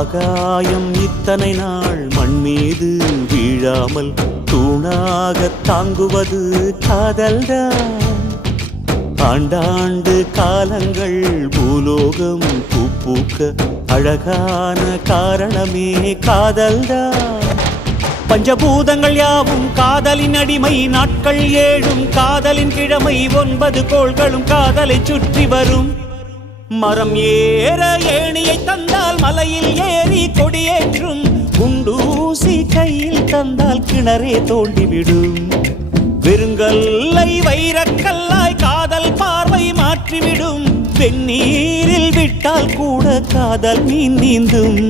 ஆகாயம் இத்தனை நாள் மண் மீது வீழாமல் தூணாக தாங்குவது காதல்தான். ஆண்டாண்டு காலங்கள் பூலோகம் பூக்க அழகான காரணமே காதல்தான். பஞ்சபூதங்கள் யாவும் காதலின் அடிமை, நாட்கள் 7 காதலின் கிழமை, 9 கோள்களும் காதலை சுற்றி வரும். மரம் ஏற ஏணியை தந்தால் மலையில் ஏறி கொடியேற்றும், குண்டூசி கையில் தந்தால் கிணறே தோண்டிவிடும். வெறுங்கல்லை வைரக்கல்லாய் காதல் பார்வை மாற்றிவிடும், வெந்நீரில் விட்டால் கூட காதல் மீன் நீந்தும்.